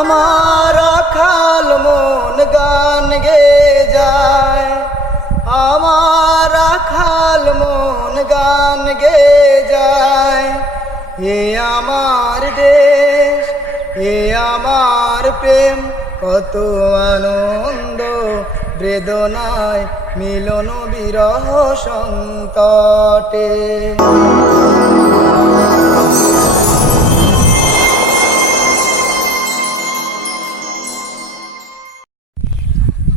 আমার খাল মন গান গে যায়। আমার খাল মন গান গে যায়। এ আমার দেশ, এ আমার প্রেম, কত আনন্দ, বেদনায় মিলন বিরহ সংকটে।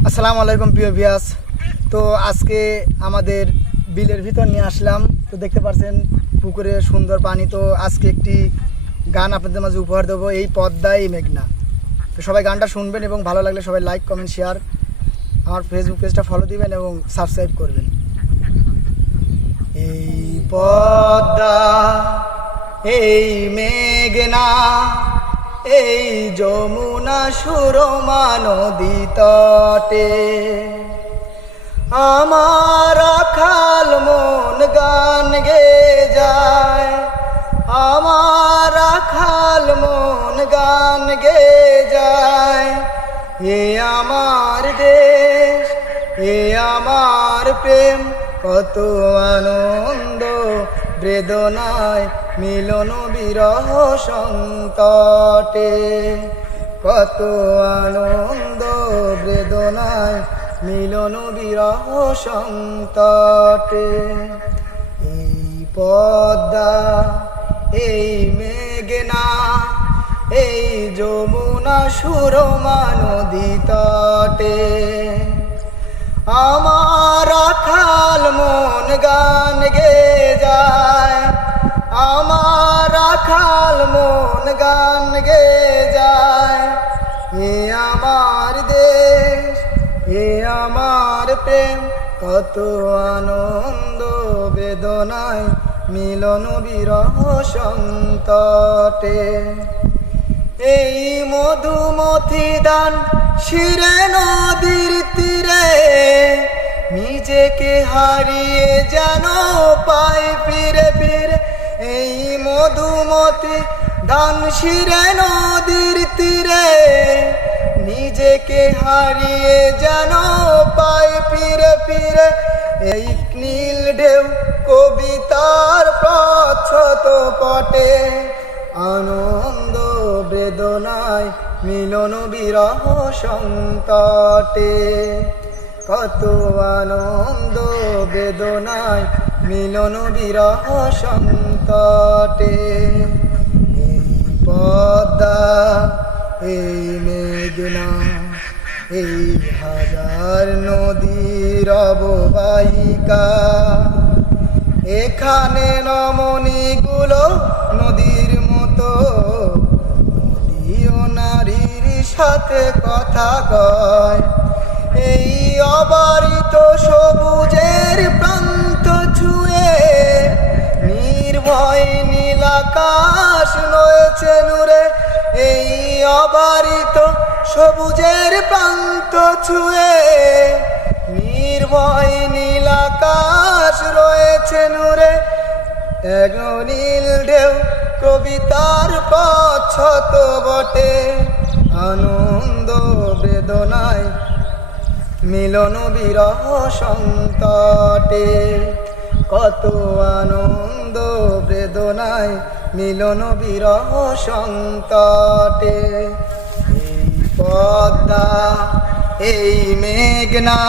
আসসালামু আলাইকুম, প্রিয় ভিয়াস তো আজকে আমাদের বিলের ভিতর নিয়ে আসলাম। তো দেখতে পাচ্ছেন পুকুরে সুন্দর পানি। তো আজকে একটি গান আপনাদের মাঝে উপহার দেবো, এই পদ্মাই মেঘনা। তো সবাই গানটা শুনবেন এবং ভালো লাগলে সবাই লাইক কমেন্ট শেয়ার আমার ফেসবুক পেজটা ফলো দিবেন এবং সাবস্ক্রাইব করবেন। এই পদ্মা, এই মেঘনা এই যমুনা সুরমা নদী তটে। আমার খাল মন গান গে যায়। আমার খাল মন গান গে যায়। এ আমার দেশ, এ আমার প্রেম, কত আনন্দ, বেদনায় মিলন বিরহ সংকটে। কত আনন্দ বেদনায় মিলন বিরহ সংকটে। এই পদ্মা, এই মেঘনা, এই যমুনা সুরমা নদী তটে। আমার খাল মন গান গে যায় আমার খাল মন গান গে যায়। এ আমার দেশ এ আমার প্রেম, কত আনন্দ বেদনায় মিলন বিরহ সন্তটে। এই মধুমথি দান শিরে নদীর তীরে, নিজেকে হারিয়ে যেন পাই ফিরে ফিরে মধুমতি দান শিরে নদীর তীরে, নিজেকে হারিয়ে যেন পাই ফিরে ফিরে। এই নীল ঢেউ কবিতার প্রচ্ছত পটে, আনন্দ বেদনায় মিলন বিরহ সংকটে। কত আনন্দ বেদনায় মিলন বিরহ সংকটে এই পদ্মা, এই মেঘনা, এই হাজার নদীর অববাহিকা। এখানে নমনীগুলো নদীর মতো। নদী ও নারীর সাথে কথা কয়। এই অবারিত সবুজের প্রান্ত ছুঁয়ে নির্ভয় নীলাকাশ নয়েছে নূরে। এই অবারিত সবুজের প্রান্ত ছুঁয়ে নির্ভয় নীলাকাশ রয়েছে নূরে। এক নীল ঢেউ কবিতার পছত বটে। আনন্দ বেদনায় মিলন বিরহ সংকটে। কত আনন্দ বেদনায় মিলন বিরহ সংকটে। এই পদ্মা, এই মেঘনা,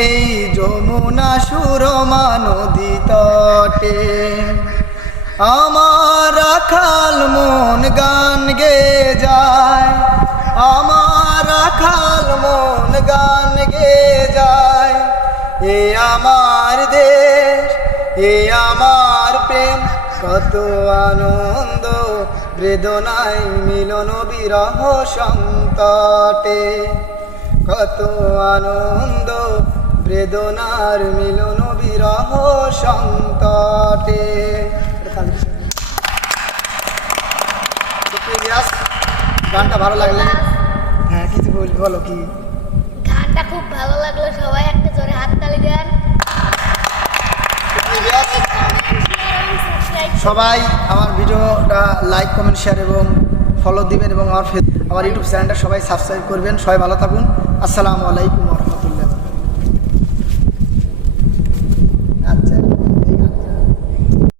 এই যমুনা সুরমা নদী তটে। আমার খাল মন গান গে যায়, আমার খাল মন গান গে যায়। এ আমার দেশ, এ আমার প্রেম কত আনন্দ বেদনায় মিলন বিরহ সংকটে কত আনন্দ বেদনার মিলন বিরহ সংকটে গানটা ভালো লাগলে? হ্যাঁ কিছু বল বলো কি? গানটা খুব ভালো লাগল সবাই একটা জোরে হাততালি দেন। সবাই আমার ভিডিওটা লাইক কমেন্ট শেয়ার এবং ফলো দিবেন এবং আমার আমার ইউটিউব চ্যানেলটা সবাই সাবস্ক্রাইব করবেন। সবাই ভালো থাকুন। আসসালামু আলাইকুম